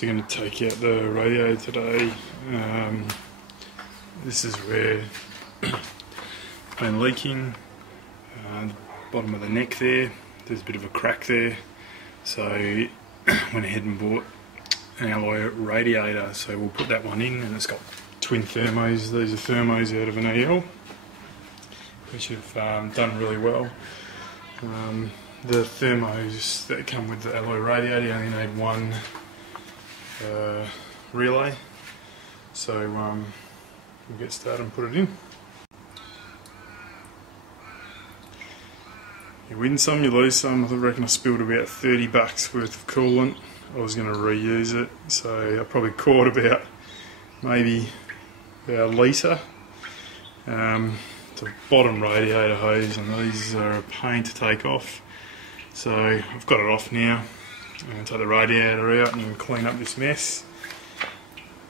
So I'm going to take out the radiator today. This is where it's been leaking. The bottom of the neck there's a bit of a crack there. So went ahead and bought an alloy radiator. So we'll put that one in, and it's got twin thermos. These are thermos out of an EL, which have done really well. The thermos that come with the alloy radiator, you only need one relay. So we'll get started and put it in. You win some, you lose some. I reckon I spilled about $30 worth of coolant. I was going to reuse it, so I probably caught about maybe a litre. It's a bottom radiator hose, and these are a pain to take off. So I've got it off now. I'm going to take the radiator out and clean up this mess.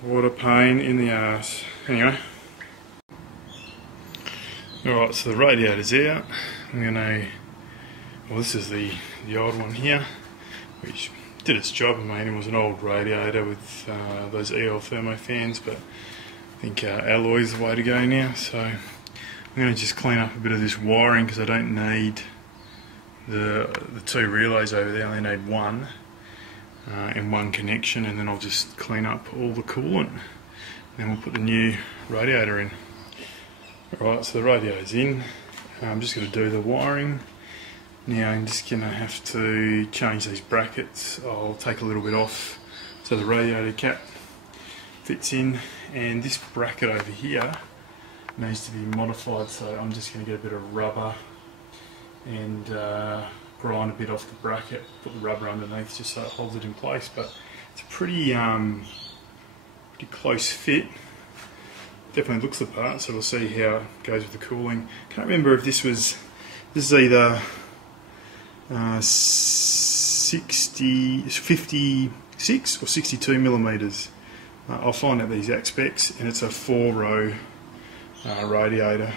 What a pain in the arse. Anyway. Alright, so the radiator's out. I'm going to... Well, this is the old one here, which did its job. I mean, it was an old radiator with those EL thermo fans, but I think alloy's the way to go now. So I'm going to just clean up a bit of this wiring, because I don't need the two relays over there. I only need one and one connection, and then I'll just clean up all the coolant. Then we'll put the new radiator in. Alright, so the radiator's in. I'm just going to do the wiring. Now I'm just going to have to change these brackets. I'll take a little bit off so the radiator cap fits in, and this bracket over here needs to be modified, so I'm just going to get a bit of rubber and grind a bit off the bracket, put the rubber underneath just so it holds it in place. But it's a pretty close fit. Definitely looks the part, so we'll see how it goes with the cooling. Can't remember if this is either 56 or 62 millimeters. I'll find out the exact specs, and it's a 4-row radiator.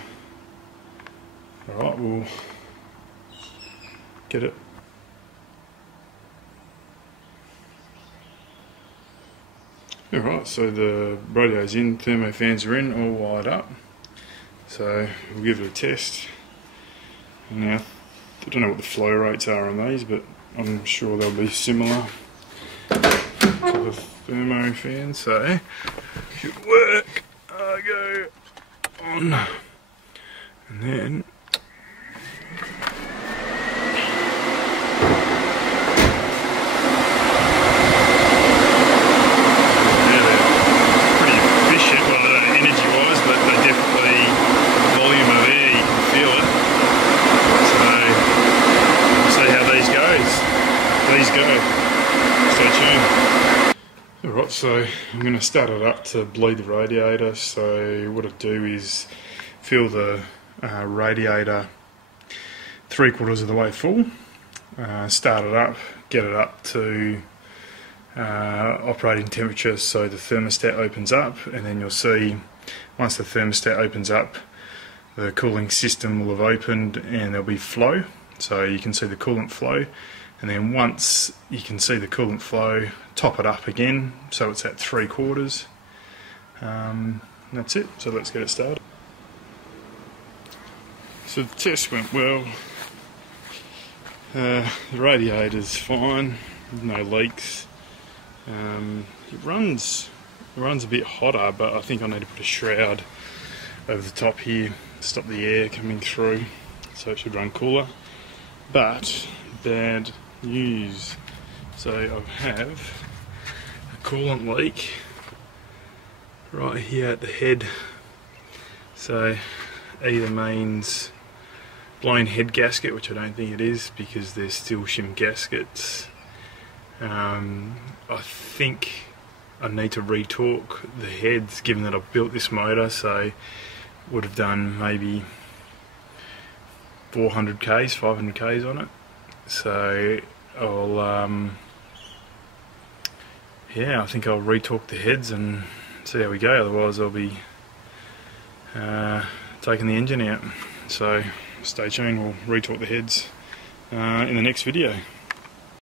Alright, we'll get it. Alright, so the radio's in, thermo fans are in, all wired up. So we'll give it a test. Now, I don't know what the flow rates are on these, but I'm sure they'll be similar to the thermo fan. So should work. I go on, and then so I'm going to start it up to bleed the radiator. So what I do is fill the radiator 3/4 of the way full, start it up, get it up to operating temperature so the thermostat opens up, and then you'll see once the thermostat opens up, the cooling system will have opened and there'll be flow, so you can see the coolant flow. And then once you can see the coolant flow, top it up again so it's at 3/4. That's it, so let's get it started. So the test went well. The radiator's fine, no leaks. It runs a bit hotter, but I think I need to put a shroud over the top here, stop the air coming through, so it should run cooler. But bad news. So I have a coolant leak right here at the head. So either means blown head gasket, which I don't think it is because there's still shim gaskets. I think I need to retorque the heads, given that I've built this motor, so would have done maybe 400 k's, 500 k's on it. So I'll I think I'll retorque the heads and see how we go. Otherwise I'll be taking the engine out. So stay tuned, we'll retorque the heads in the next video.